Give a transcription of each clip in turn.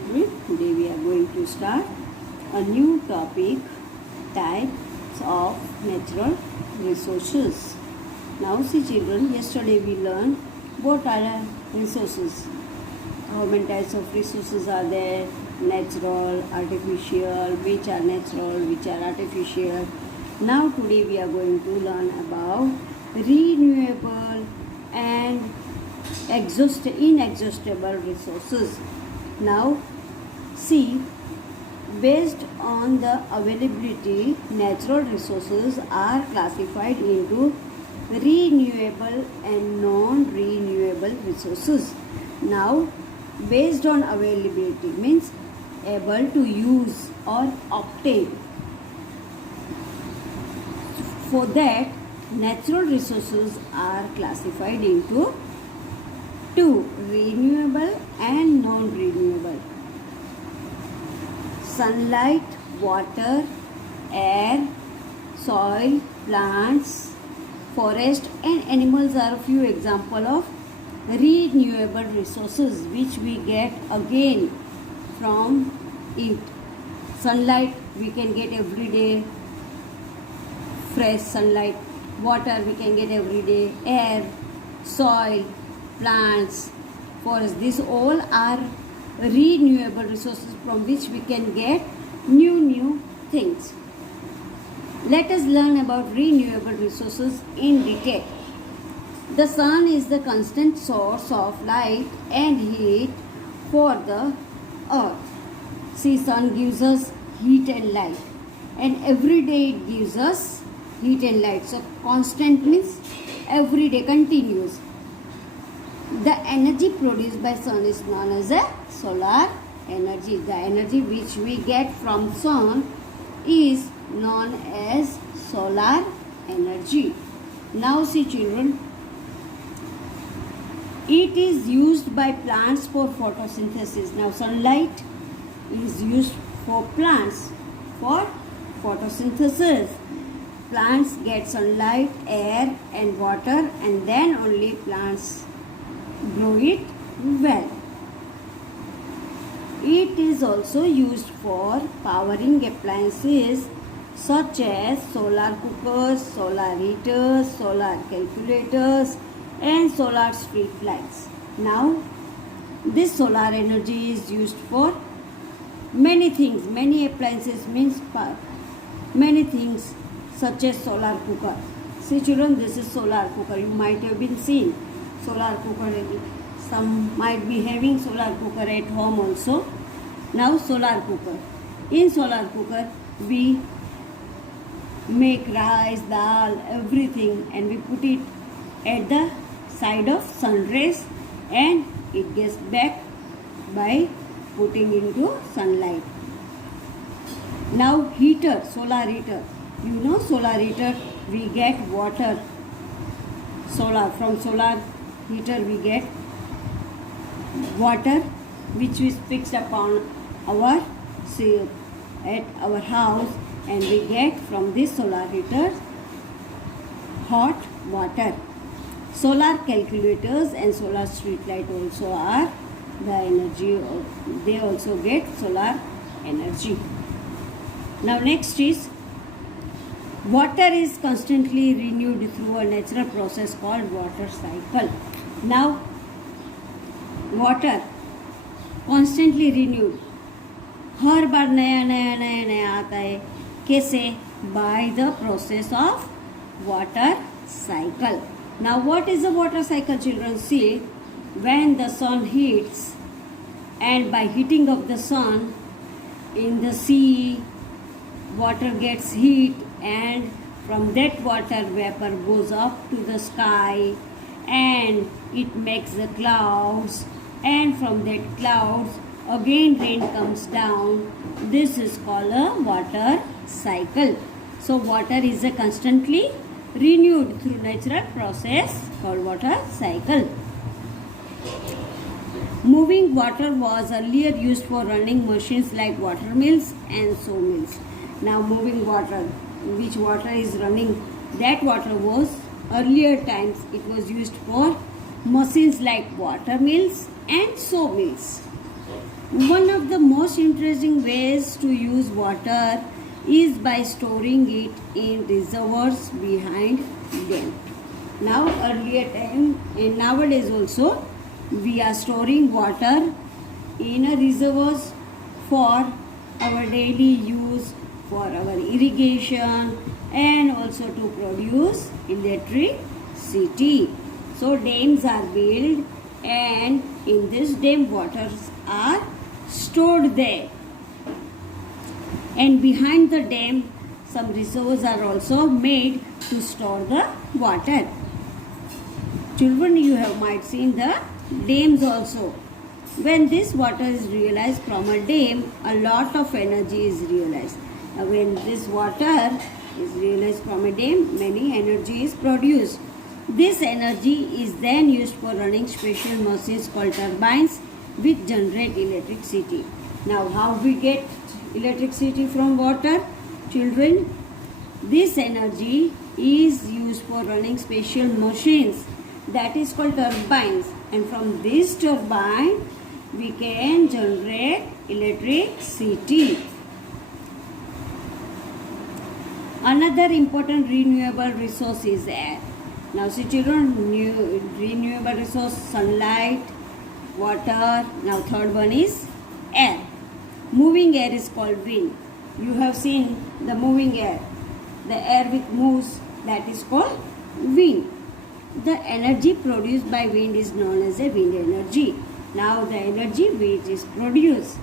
children, today we are going to start a new topic, types of natural resources. Now see children, yesterday we learned what are resources, how many types of resources are there, natural, artificial, which are natural, which are artificial. Now today we are going to learn about renewable and inexhaustible resources. Now see, based on the availability, natural resources are classified into renewable and non-renewable resources. Now based on availability means able to use or obtain. For that, natural resources are classified into two, renewable and non-renewable. Sunlight, water, air, soil, plants, forest and animals are a few examples of renewable resources which we get again from it. Sunlight we can get every day, fresh sunlight. Water we can get every day, air, soil, plants, forest. These all are renewable resources from which we can get new things. Let us learn about renewable resources in detail. The sun is the constant source of light and heat for the earth. See, sun gives us heat and light, and every day it gives us heat and light. So constant means every day, continuous. The energy produced by sun is known as a solar energy. The energy which we get from sun is known as solar energy. Now see children, it is used by plants for photosynthesis. Now sunlight is used for plants for photosynthesis. Plants get sunlight, air and water, and then only plants grow it well. It is also used for powering appliances such as solar cookers, solar heaters, solar calculators and solar street lights. Now this solar energy is used for many things. Many appliances means many things such as solar cooker. See children, this is solar cooker. You might have been seen solar cooker. Some might be having solar cooker at home also. Now solar cooker. In solar cooker we make rice, dal, everything, and we put it at the side of sun rays and it gets back by putting into sunlight. Now heater, solar heater. You know solar heater, we get water. From solar heater we get water which is fixed upon our at our house, and we get from this solar heater hot water. Solar calculators and solar street light also are the energy, they also get solar energy. Now next is, water is constantly renewed through a natural process called water cycle. Now water constantly renewed, हर बार नया आता है. कैसे? By the process of water cycle. Now what is the water cycle children? See, when the sun heats and by heating of the sun in the sea, water gets heat and from that water vapor goes up to the sky and it makes the clouds, and from that clouds again rain comes down. This is called a water cycle. So water is a constantly renewed through natural process called water cycle. Moving water was earlier used for running machines like water mills and sawmills. Now moving water, which water is running, that water was earlier times it was used for machines like water mills and sawmills. One of the most interesting ways to use water is by storing it in reservoirs behind them. Now earlier time and nowadays also we are storing water in a reservoirs for our daily use, for our irrigation and also to produce electricity. So dams are built and in this dam waters are stored there, and behind the dam some reservoirs are also made to store the water. Children, you have might seen the dams also. When this water is realized from a dam, a lot of energy is realized. When this water is realized from a dam, many energy is produced. This energy is then used for running special machines called turbines which generate electricity. Now how we get electricity from water? Children, this energy is used for running special machines that is called turbines, and from this turbine we can generate electricity. Another important renewable resource is air. Now see children, renewable resource sunlight, water. Now third one is air. Moving air is called wind. You have seen the moving air. The air which moves, that is called wind. The energy produced by wind is known as a wind energy. Now the energy which is produced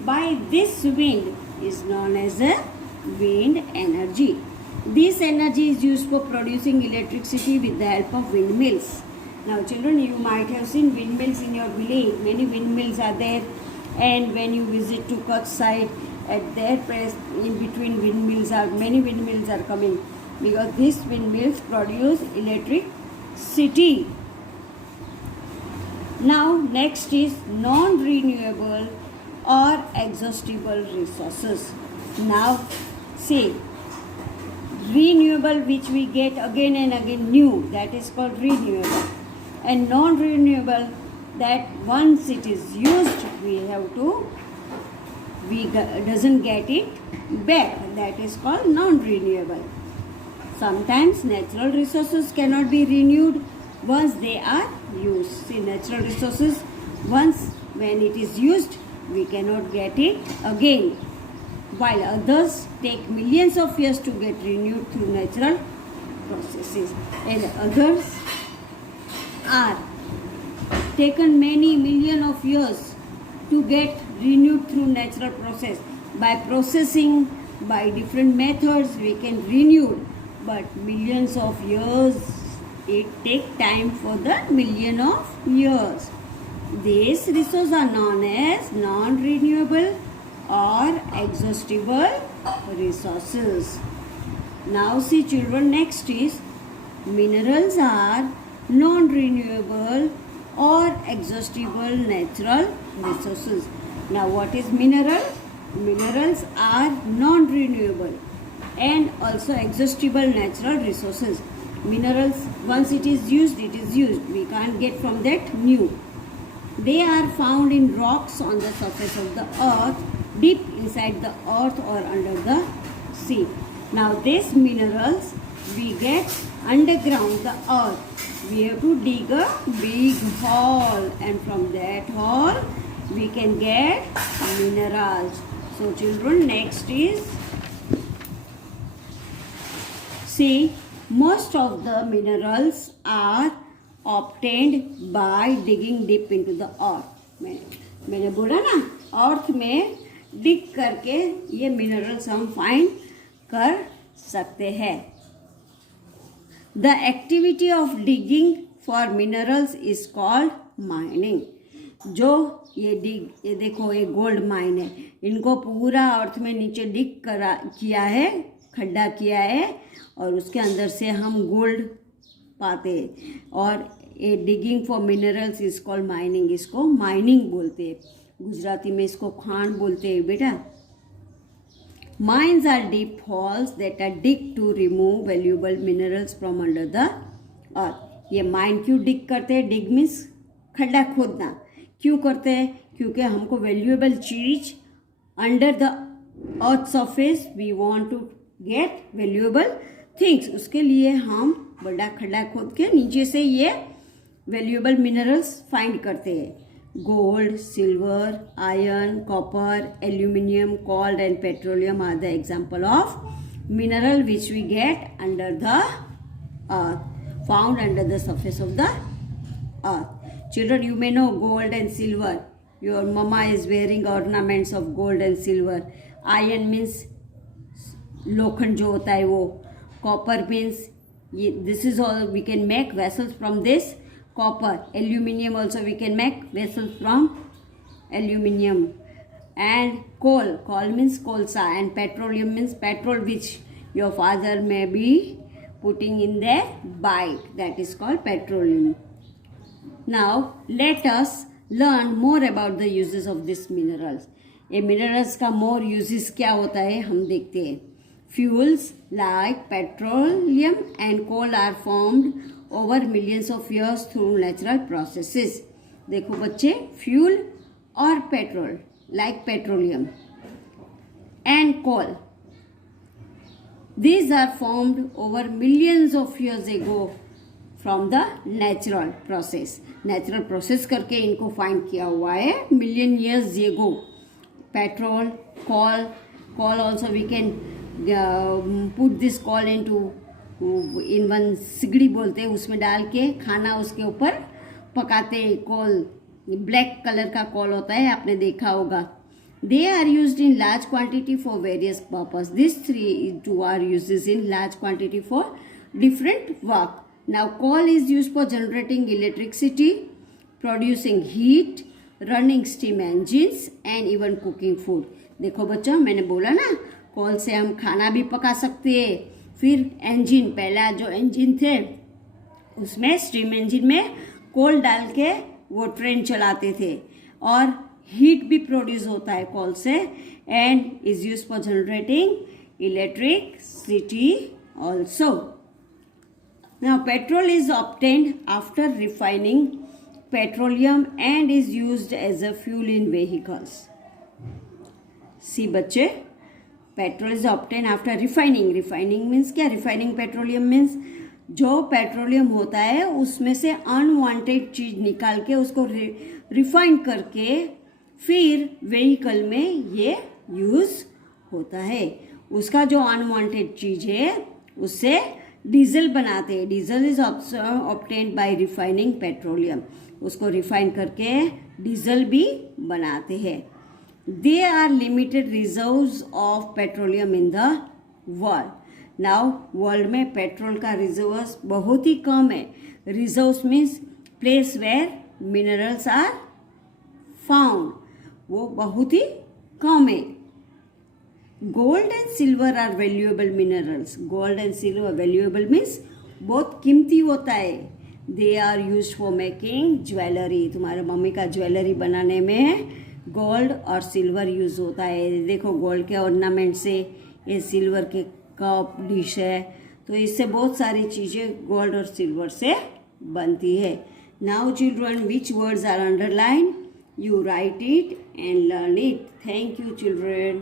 by this wind is known as a wind energy. This energy is used for producing electricity with the help of windmills. Now children, you might have seen windmills in your village. Many windmills are there, and when you visit to Kutch site, at their place in between windmills are many windmills are coming, because these windmills produce electricity. Now next is non-renewable or exhaustible resources. Now see, renewable which we get again and again new, that is called renewable, and non-renewable that once it is used we doesn't get it back, that is called non-renewable. Sometimes natural resources cannot be renewed once they are used. See, natural resources once when it is used we cannot get it again, while others take millions of years to get renewed through natural processes, and others are taken many million of years to get renewed through natural process. By processing, by different methods we can renew, but millions of years, it take time for the million of years. These resources are known as non-renewable or exhaustible resources. Now see children, next is minerals are non-renewable or exhaustible natural resources. Now what is mineral? Minerals are non-renewable and also exhaustible natural resources. Minerals, once it is used, we can't get from that new. They are found in rocks on the surface of the earth, deep inside the earth or under the sea. Now these minerals we get underground the earth. We have to dig a big hole, and from that hole we can get minerals. So children, next is, see, most of the minerals are obtained by digging deep into the earth. मैंने बोला ना, अर्थ में डिग करके ये minerals हम find कर सकते हैं. The activity of digging for minerals is called mining. जो ये देखो, ये गोल्ड माइन है. इनको पूरा अर्थ में नीचे डिग किया है, खड्डा किया है, और उसके अंदर से हम गोल्ड पाते हैं. और ये digging for minerals is called mining. इसको माइनिंग बोलते हैं. गुजराती में इसको खान बोलते हैं बेटा. Mines are deep holes that are dig to remove valuable minerals from under the earth. ये माइन क्यों डिग करते हैं? डिग मीन्स खड्डा खोदना. क्यों करते हैं? क्योंकि हमको वैल्यूएबल चीज under the earth surface we want to get valuable things, उसके लिए हम बड़ा खड्डा खोद के नीचे से ये वैल्यूएबल मिनरल्स फाइंड करते हैं. Gold, silver, iron, copper, aluminium, coal and petroleum are the example of mineral which we get under the earth, found under the surface of the earth. Children, you may know gold and silver. Your mama is wearing ornaments of gold and silver. Iron means लोखंड जो होता है वो. Copper means this is all we can make vessels from this copper. Aluminium also we can make vessels from aluminium. And coal means colza, and petroleum means petrol which your father may be putting in their bike, that is called petroleum. Now let us learn more about the uses of these minerals. ये minerals का more uses क्या होता है हम देखते हैं. Fuels like petroleum and coal are formed over millions of years through natural processes. देखो बच्चे, fuel और petrol like petroleum and coal, these are formed over millions of years ago from the natural process करके इनको find किया हुआ है million years ago. Petrol, coal also we can put this coal into in one सिगड़ी बोलते हैं, उसमें डाल के खाना उसके ऊपर पकाते हैं. कोल ब्लैक कलर का कोल होता है, आपने देखा होगा. They are used in large quantity for various purpose. This two are uses in large quantity for different work. Now coal is used for generating electricity, producing heat, running steam engines and even cooking food. देखो बच्चों, मैंने बोला ना, कोल से हम खाना भी पका सकते हैं. फिर इंजिन, पहला जो इंजिन थे उसमें स्टीम इंजिन में कोल डाल के वो ट्रेन चलाते थे, और हीट भी प्रोड्यूस होता है कोल से, and is use for generating electricity also. Now petrol is obtained after refining petroleum and is used as a fuel in vehicles. See बच्चे, petrol is obtained after refining. Refining means क्या? Refining petroleum means जो petroleum होता है उसमें से unwanted चीज निकाल के उसको रिफाइन करके फिर व्हीकल में ये यूज होता है. उसका जो अनवांटेड चीज है उससे डीजल बनाते हैं. Diesel is obtained by refining petroleum. उसको रिफाइन करके डीजल भी बनाते हैं. They are limited reserves of petroleum in the world. Now world में पेट्रोल का रिजर्व्स बहुत ही कम है. Reserves means place where minerals are found, वो बहुत ही कम है. Gold and silver are valuable minerals. Gold and silver valuable means बहुत कीमती होता है. They are used for making jewellery. तुम्हारे मम्मी का ज्वेलरी बनाने में गोल्ड और सिल्वर यूज होता है. देखो, गोल्ड के ऑर्नामेंट से, ये सिल्वर के कप, डिश है, तो इससे बहुत सारी चीज़ें गोल्ड और सिल्वर से बनती है. Now children, which words are underline? You write it and learn it. Thank you, children.